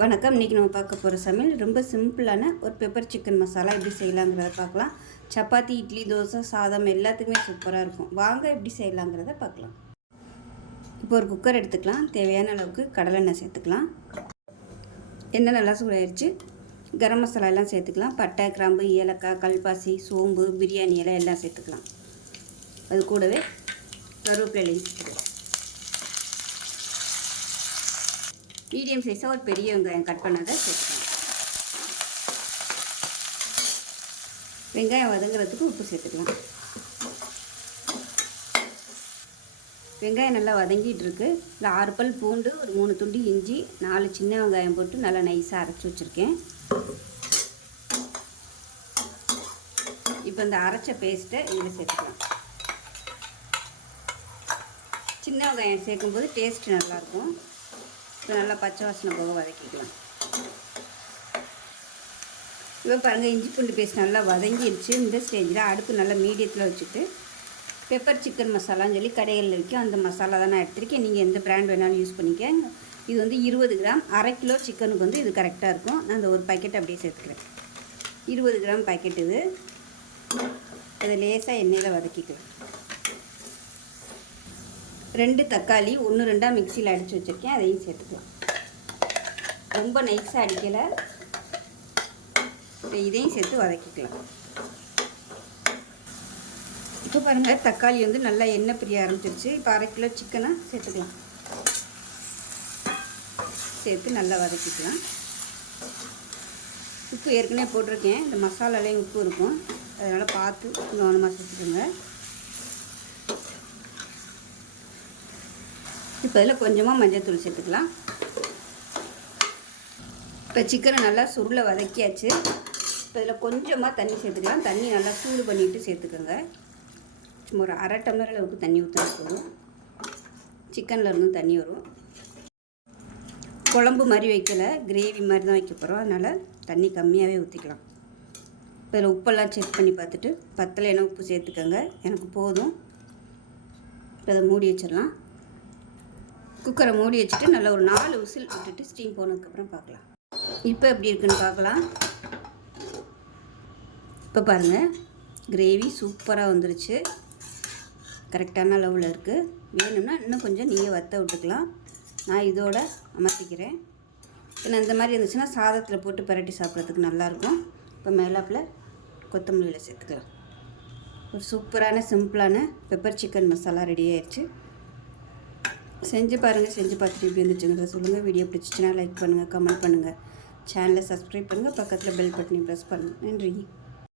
வணக்கம். இன்றைக்கி நம்ம பார்க்க போகிற சமையல் ரொம்ப சிம்பிளான ஒரு பெப்பர் சிக்கன் மசாலா எப்படி செய்யலாங்கிறத பார்க்கலாம். சப்பாத்தி, இட்லி, தோசை, சாதம் எல்லாத்துக்குமே சூப்பராக இருக்கும். வாங்க எப்படி செய்யலாங்கிறத பார்க்கலாம். இப்போ ஒரு குக்கர் எடுத்துக்கலாம். தேவையான அளவுக்கு கடலெண்ணெய் சேர்த்துக்கலாம். எண்ணெய் நல்லா சூடாயிருச்சு. கரம் மசாலா எல்லாம் சேர்த்துக்கலாம். பட்டை, கிராம்பு, ஏலக்காய், கல்பாசி, சோம்பு, பிரியாணி இலை எல்லாம் சேர்த்துக்கலாம். அது கூடவே கருவேப்பிலையும் சேர்த்துக்கலாம். மீடியம் சைஸாக ஒரு பெரிய வெங்காயம் கட் பண்ணதை சேர்த்துக்கலாம். வெங்காயம் வதங்குறதுக்கு உப்பு சேர்த்துக்கலாம். வெங்காயம் நல்லா வதங்கிட்டு இருக்கு. இல்லை 6 பல் பூண்டு, ஒரு 3 துண்டு இஞ்சி, 4 சின்ன வெங்காயம் போட்டு நல்லா நைஸாக அரைச்சி வச்சுருக்கேன். இப்போ இந்த அரைச்ச பேஸ்ட்டை இதில் சேர்த்துக்கலாம். சின்ன வெங்காயம் சேர்க்கும்போது டேஸ்ட் நல்லாயிருக்கும். இப்போ நல்லா பச்சை வாசனை போக வதக்கிக்கலாம். இப்போ பாருங்கள், இஞ்சி பூண்டு பேஸ்ட் நல்லா வதங்கிடுச்சு. இந்த ஸ்டேஜில் அடுப்பு நல்லா மீடியத்தில் வச்சுட்டு பெப்பர் சிக்கன் மசாலான்னு சொல்லி கடைகளில் விற்கும் அந்த மசாலா தான் நான் எடுத்திருக்கேன். நீங்கள் எந்த பிராண்ட் வேணாலும் யூஸ் பண்ணிக்க. இது வந்து 20 கிராம், அரை கிலோ சிக்கனுக்கு வந்து இது கரெக்டாக இருக்கும். நான் அந்த ஒரு பாக்கெட் அப்படியே சேர்த்துக்கிறேன். 20 கிராம் பாக்கெட் இது. அதை லேசாக எண்ணெயில் வதக்கிக்கலாம். 2 தக்காளி 1-2 மிக்சியில் அடித்து வச்சுருக்கேன், அதையும் சேர்த்துக்கலாம். ரொம்ப நைஸாக அடிக்கலை. இப்போ இதையும் சேர்த்து வதக்கிக்கலாம். இப்போ பாருங்கள், தக்காளி வந்து நல்லா எண்ணெய் பிரிய ஆரம்பிச்சிருச்சு. இப்போ அரை கிலோ சிக்கனை சேர்த்துக்கலாம். சேர்த்து நல்லா வதக்கிக்கலாம். உப்பு ஏற்கனவே போட்டிருக்கேன். இந்த மசாலாலேயும் உப்பு இருக்கும், அதனால் பார்த்து கவனமாக சேர்த்துக்கோங்க. இப்போ இதில் கொஞ்சமாக மஞ்சள்தூள் சேர்த்துக்கலாம். இப்போ சிக்கனை நல்லா சுருளை வதக்கியாச்சு. இப்போ இதில் கொஞ்சமாக தண்ணி சேர்த்துக்கலாம். தண்ணி நல்லா சூடு பண்ணிவிட்டு சேர்த்துக்கோங்க. சும்மா ஒரு அரை டம்ளர் அளவுக்கு தண்ணி ஊற்றினா போதும். சிக்கனில் இருந்தும் தண்ணி வரும். குழம்பு மாதிரி வைக்கலை, கிரேவி மாதிரி தான் வைக்க போகிறோம். அதனால் தண்ணி கம்மியாகவே ஊற்றிக்கலாம். இப்போ இதில் உப்பெல்லாம் செக் பண்ணி பார்த்துட்டு பத்தலைன்னா உப்பு சேர்த்துக்கோங்க. எனக்கு போதும். இப்போ இதை மூடி வச்சிடலாம். குக்கரை மூடி வச்சுட்டு நல்லா ஒரு 4 விசில் விட்டுட்டு ஸ்டீம் போனதுக்கப்புறம் பார்க்கலாம். இப்போ எப்படி இருக்குன்னு பார்க்கலாம். இப்போ பாருங்கள், கிரேவி சூப்பராக வந்துருச்சு. கரெக்டான அளவில் இருக்குது. வேணும்னா இன்னும் கொஞ்சம் நீங்கள் வற்ற விட்டுக்கலாம். நான் இதோட அமர்த்திக்கிறேன். ஏன்னா இந்த மாதிரி இருந்துச்சுன்னா சாதத்தில் போட்டு பரட்டி சாப்பிட்றதுக்கு நல்லாயிருக்கும். இப்போ மேலாப்பில் கொத்தமல்லியில் சேர்த்துக்கலாம். ஒரு சூப்பரான சிம்பிளான பெப்பர் சிக்கன் மசாலா ரெடி ஆயிடுச்சு. செஞ்சு பாருங்கள். செஞ்சு பார்த்துட்டு இப்படி இருந்துச்சுங்கிறத சொல்லுங்கள். வீடியோ பிடிச்சிச்சின்னா லைக் பண்ணுங்கள், கமெண்ட் பண்ணுங்கள், சேனலை சப்ஸ்கிரைப் பண்ணுங்கள், பக்கத்தில் பெல் பட்டனை ப்ரெஸ் பண்ணுங்கள். நன்றி.